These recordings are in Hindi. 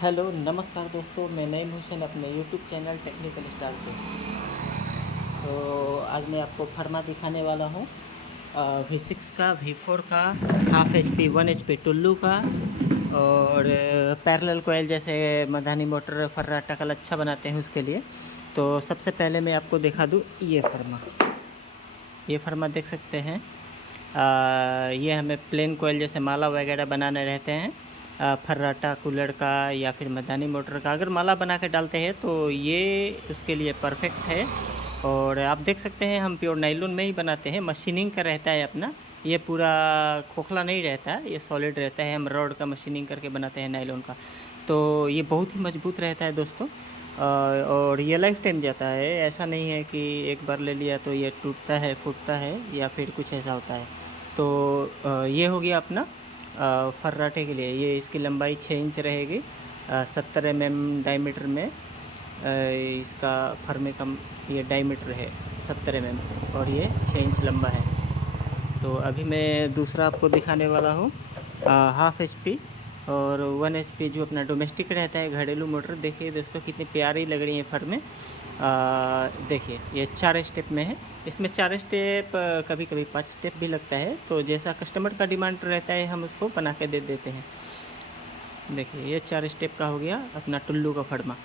हेलो नमस्कार दोस्तों, मैं नईम हुसैन अपने यूट्यूब चैनल टेक्निकल स्टार पे। तो आज मैं आपको फर्मा दिखाने वाला हूँ V6 का, V4 का, half H P 1 HP Tullu का और पैरेलल कोयल जैसे मधानी मोटर फर्राटा का अच्छा बनाते हैं उसके लिए। तो सबसे पहले मैं आपको दिखा दूँ ये फर्मा देख सकते हैं। ये हमें प्लेन कोयल जैसे माला वगैरह बनाने रहते हैं, फर्राटा कूलर का या फिर मदानी मोटर का। अगर माला बना के डालते हैं तो ये उसके लिए परफेक्ट है। और आप देख सकते हैं हम प्योर नाइलॉन में ही बनाते हैं, मशीनिंग का रहता है अपना। ये पूरा खोखला नहीं रहता है, ये सॉलिड रहता है। हम रॉड का मशीनिंग करके बनाते हैं नाइलॉन का, तो ये बहुत ही मजबूत रहता है दोस्तों। और ये लाइफ टाइम जाता है, ऐसा नहीं है कि एक बार ले लिया तो ये टूटता है, फूटता है या फिर कुछ ऐसा होता है। तो ये हो गया अपना फर्राटे के लिए। ये इसकी लंबाई 6 इंच रहेगी, 70 mm डायमीटर में इसका फर्मे का ये डायमीटर है 70 mm, और ये 6 इंच लंबा है। तो अभी मैं दूसरा आपको दिखाने वाला हूँ, हाफ एच पी और 1 HP जो अपना डोमेस्टिक रहता है, घरेलू मोटर। देखिए दोस्तों कितनी प्यारी लग रही है फर्में। देखिए ये 4 स्टेप में है। इसमें 4 स्टेप, कभी कभी 5 स्टेप भी लगता है, तो जैसा कस्टमर का डिमांड रहता है हम उसको बना के दे देते हैं। देखिए ये 4 स्टेप का हो गया अपना टुल्लू का फर्मा।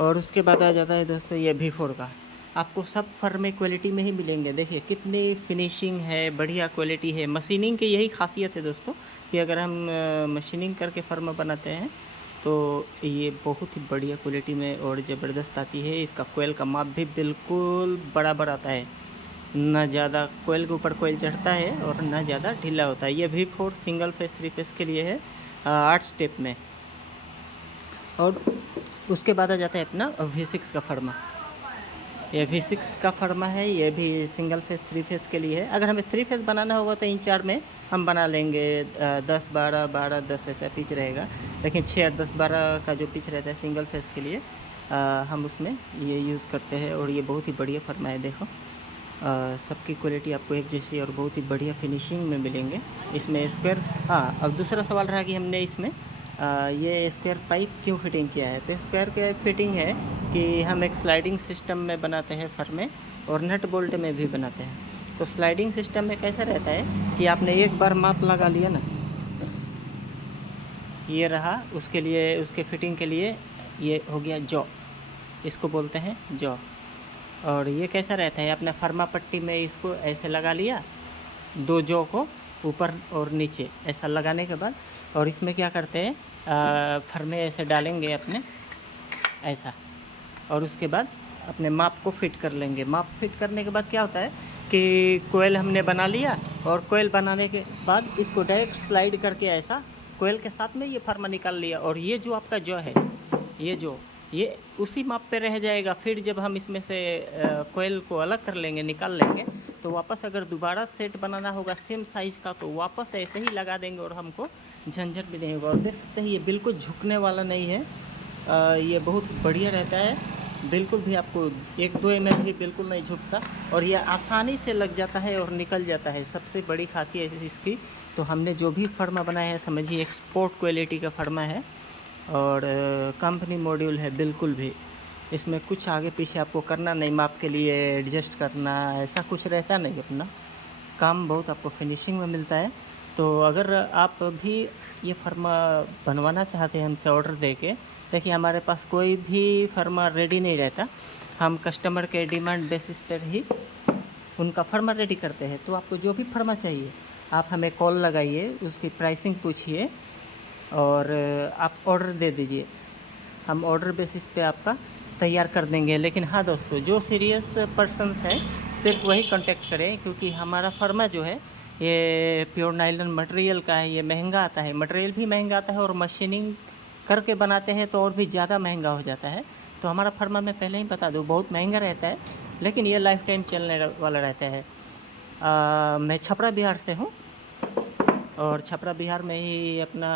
और उसके बाद आ जाता है दोस्तों ये V4 का। आपको सब फर्मे क्वालिटी में ही मिलेंगे। देखिए कितनी फिनिशिंग है, बढ़िया क्वालिटी है। मशीनिंग की यही खासियत है दोस्तों कि अगर हम मशीनिंग करके फर्मा बनाते हैं तो ये बहुत ही बढ़िया क्वालिटी में और ज़बरदस्त आती है। इसका कोयल का माप भी बिल्कुल बराबर आता है, ना ज़्यादा कोयल के ऊपर कोयल चढ़ता है और ना ज़्यादा ढीला होता है। ये V4 सिंगल फेस 3 फेस के लिए है, 8 स्टेप में। और उसके बाद आ जाता है अपना V6 का फर्मा। ये V6 का फर्मा है, ये भी सिंगल फेस 3 फेस के लिए है। अगर हमें 3 फेस बनाना होगा तो इन 4 में हम बना लेंगे। 10 12 12 10 ऐसा पिच रहेगा, लेकिन 6 8 10 12 का जो पिच रहता है सिंगल फेस के लिए हम उसमें ये यूज़ करते हैं। और ये बहुत ही बढ़िया फर्मा है। देखो सबकी क्वालिटी आपको एक जैसी और बहुत ही बढ़िया फिनिशिंग में मिलेंगे इसमें। स्क्वायर, हाँ, अब दूसरा सवाल रहा कि हमने इसमें ये स्क्वायर पाइप क्यों फिटिंग किया है। तो स्क्वायर के फिटिंग है कि हम एक स्लाइडिंग सिस्टम में बनाते हैं फर्मे, और नट बोल्ट में भी बनाते हैं। तो स्लाइडिंग सिस्टम में कैसा रहता है कि आपने एक बार माप लगा लिया ना, ये रहा, उसके लिए उसके फिटिंग के लिए ये हो गया जॉ, इसको बोलते हैं जॉ। और ये कैसा रहता है, अपने फर्मा पट्टी में इसको ऐसे लगा लिया, 2 जॉ को ऊपर और नीचे ऐसा लगाने के बाद, और इसमें क्या करते हैं फर्मे ऐसे डालेंगे अपने ऐसा, और उसके बाद अपने माप को फिट कर लेंगे। माप फिट करने के बाद क्या होता है कि कोयल हमने बना लिया, और कोयल बनाने के बाद इसको डायरेक्ट स्लाइड करके ऐसा कोयल के साथ में ये फर्मा निकाल लिया। और ये जो आपका जो है, ये उसी माप पे रह जाएगा। फिर जब हम इसमें से कोयल को अलग कर लेंगे, निकाल लेंगे, तो वापस अगर दोबारा सेट बनाना होगा सेम साइज़ का तो वापस ऐसे ही लगा देंगे और हमको झंझट भी नहीं होगा। और देख सकते हैं ये बिल्कुल झुकने वाला नहीं है, ये बहुत बढ़िया रहता है। बिल्कुल भी आपको 1 2 mm भी बिल्कुल नहीं झुकता, और ये आसानी से लग जाता है और निकल जाता है। सबसे बड़ी खासियत है इसकी। तो हमने जो भी फर्मा बनाया है समझिए एक्सपोर्ट क्वालिटी का फर्मा है, और कंपनी मॉड्यूल है बिल्कुल भी। इसमें कुछ आगे पीछे आपको करना नहीं, माप के लिए एडजस्ट करना ऐसा कुछ रहता नहीं। अपना काम बहुत आपको फिनिशिंग में मिलता है। तो अगर आप भी ये फर्मा बनवाना चाहते हैं हमसे ऑर्डर दे के, देखिए हमारे पास कोई भी फर्मा रेडी नहीं रहता। हम कस्टमर के डिमांड बेसिस पर ही उनका फर्मा रेडी करते हैं। तो आपको जो भी फर्मा चाहिए आप हमें कॉल लगाइए, उसकी प्राइसिंग पूछिए और आप ऑर्डर दे दीजिए। हम ऑर्डर बेसिस पे आपका तैयार कर देंगे। लेकिन हाँ दोस्तों, जो सीरियस पर्सन्स हैं सिर्फ वही कांटेक्ट करें, क्योंकि हमारा फर्मा जो है ये प्योर नाइलॉन मटेरियल का है। ये महंगा आता है, मटेरियल भी महंगा आता है, और मशीनिंग करके बनाते हैं तो और भी ज़्यादा महंगा हो जाता है। तो हमारा फर्मा मैं पहले ही बता दूँ बहुत महंगा रहता है, लेकिन ये लाइफ टाइम चलने वाला रहता है। मैं छपरा बिहार से हूँ, और छपरा बिहार में ही अपना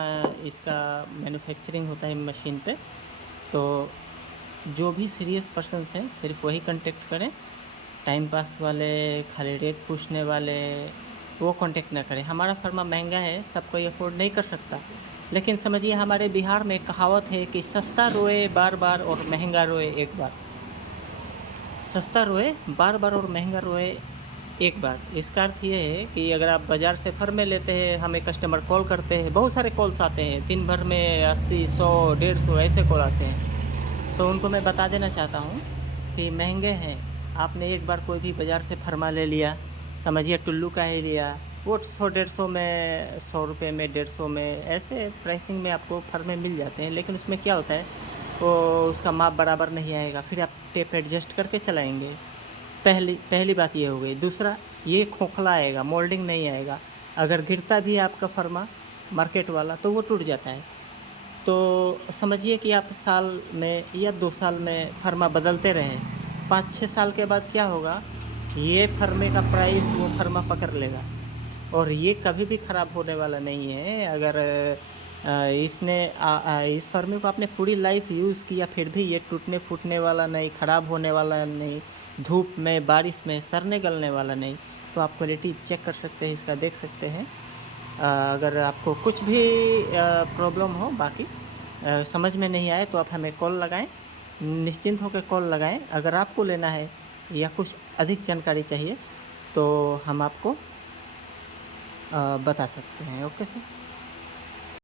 इसका मैन्युफैक्चरिंग होता है मशीन पे। तो जो भी सीरियस पर्सन्स हैं सिर्फ वही कांटेक्ट करें। टाइम पास वाले, खाली रेट पूछने वाले, वो कांटेक्ट ना करें। हमारा फर्मा महंगा है, सब कोई अफोर्ड नहीं कर सकता। लेकिन समझिए हमारे बिहार में कहावत है कि सस्ता रोए बार बार और महंगा रोए एक बार। सस्ता रोए बार बार और महंगा रोए एक बार। इसका अर्थ ये है कि अगर आप बाज़ार से फर में लेते हैं, हमें कस्टमर कॉल करते हैं, बहुत सारे कॉल्स आते हैं, दिन भर में 80, 100, 150 ऐसे कॉल आते हैं। तो उनको मैं बता देना चाहता हूँ कि महंगे हैं। आपने एक बार कोई भी बाज़ार से फरमा ले लिया, समझिए टुल्लू का ही लिया, वो 100, 150 में, 100 रुपये में, 150 में, ऐसे प्राइसिंग में आपको फर में मिल जाते हैं। लेकिन उसमें क्या होता है, वो उसका माप बराबर नहीं आएगा, फिर आप टेप एडजस्ट करके चलाएँगे। पहली बात ये हो गई। दूसरा, ये खोखला आएगा, मोल्डिंग नहीं आएगा। अगर गिरता भी है आपका फरमा मार्केट वाला तो वो टूट जाता है। तो समझिए कि आप साल में या 2 साल में फरमा बदलते रहें, 5-6 साल के बाद क्या होगा, ये फर्मे का प्राइस वो फर्मा पकड़ लेगा और ये कभी भी ख़राब होने वाला नहीं है। अगर इस फर्मे को आपने पूरी लाइफ यूज़ किया फिर भी ये टूटने फूटने वाला नहीं, ख़राब होने वाला नहीं, धूप में, बारिश में सड़ने गलने वाला नहीं। तो आप क्वालिटी चेक कर सकते हैं, इसका देख सकते हैं। अगर आपको कुछ भी प्रॉब्लम हो, बाकी समझ में नहीं आए तो आप हमें कॉल लगाएं, निश्चिंत होकर कॉल लगाएं। अगर आपको लेना है या कुछ अधिक जानकारी चाहिए तो हम आपको बता सकते हैं। Okay sir.